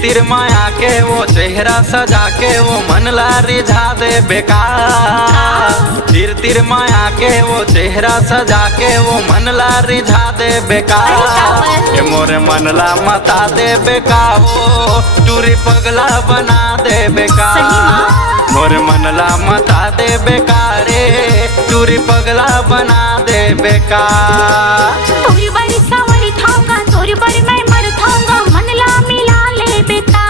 तिर माया के वो चेहरा सजा के वो मन ला रिझा दे बेकार। तिर माया के वो चेहरा सजा के वो मन ला रिझा दे बेकार। ये मोरे मन ला मता दे बेका वो टूरी पगला बना दे बेकार। मोरे मन ला मता दे बेकारे टूरी पगला बना दे बेकार। तोरी बड़ी सवरी थांगा तोरी बड़ी मैं मर थांगा मन ला मिला ले बेटा।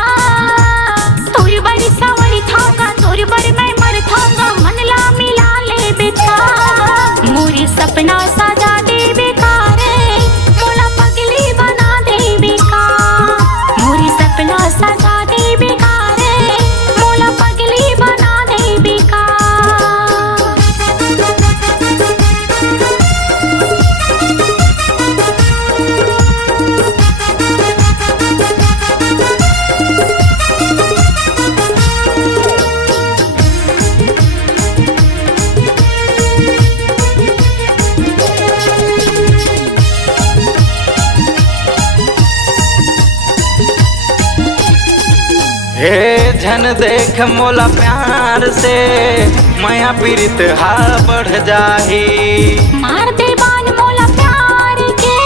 तोरी बड़ी सवरी थांगा तोरी बड़ी मैं मर थांगा मन ला मिला ले बेटा। मोरी सपना सजा दे बेकारे मोला पगली बना दे बेकार। मोरी सपना सजा दे बेकारे मोला पगली बना दे बेकार। हे झन देख मोला प्यार से माया पीड़ित हा बढ़ जाही। मार दे बान मोला प्यार के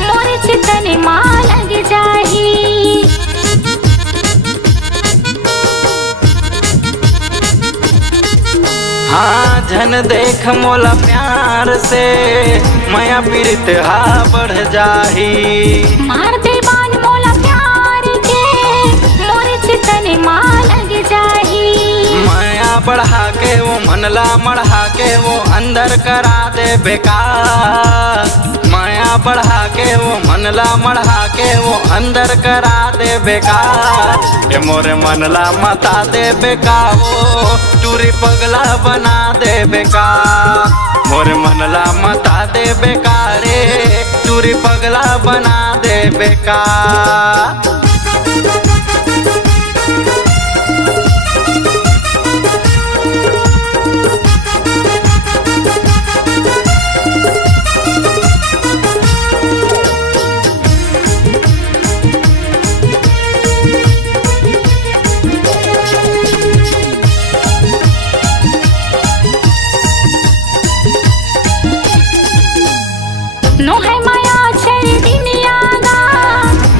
मोरे चितने माँ लग जाही। हाँ झन देख मोला प्यार से माया पीड़ित हा बढ़ जाही। मार दे बान मोला प्यार के मोरे चितने माँ लग जाही। माया बढ़ा के वो मनला मढ़ा के वो अंदर करा दे बेकार। माया बढ़ा के वो मनला मढ़ा के वो अंदर करा दे बेकार। ये मोरे मनला मता दे बेका वो टूरी पगला बना दे बेकार। मोरे मनला मता दे बेकारे टूरी पगला बना दे बेकार। नो है माया छेड़ दुनिया दा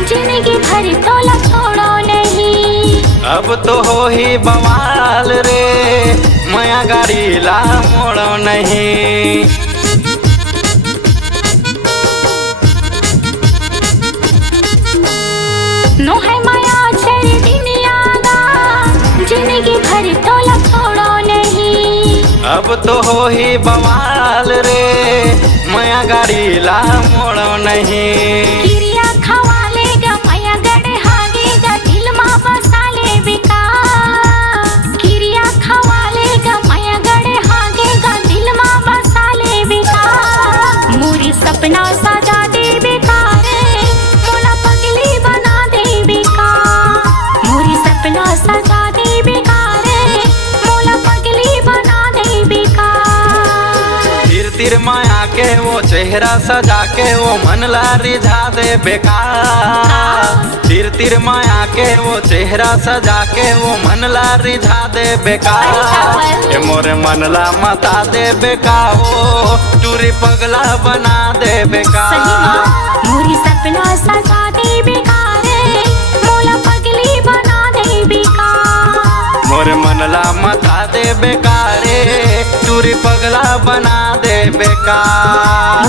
जिंदगी भर तोला छोड़ो नहीं। अब तो हो ही बवाल रे माया गाड़ी ला मोड़ो नहीं। नो है माया छेड़ दुनिया दा जिंदगी भर तोला छोड़ो नहीं। अब तो हो ही बवाल रे माया गाड़ी ला मोड़ो नहीं। किरिया खवा लेगा माया गड़े हागेगा दिल माँ बसा ले बेका। किरिया खवा लेगा माया गड़े हागेगा दिल माँ बसा ले बेका। मोरी सपना सजा दे बेकारे मोला पगली बना दे बेका। मोरी सपना सजा दे बेकारे मोला पगली बना दे बेका। तिर माया के वो चेहरा सजा के वो मन ला रिझा दे बेकार। तिर माया के वो चेहरा सजा के वो मन ला रिझा दे बेकार। ये मोरे मन ला मता दे बेका वो टूरी पगला बना दे बेकार। मोरी सपना सजा दे बेकारे मोला पगली बना दे बेकार। मोरे मन ला मता दे बेकारे टूरी पगला बना दे बेकार।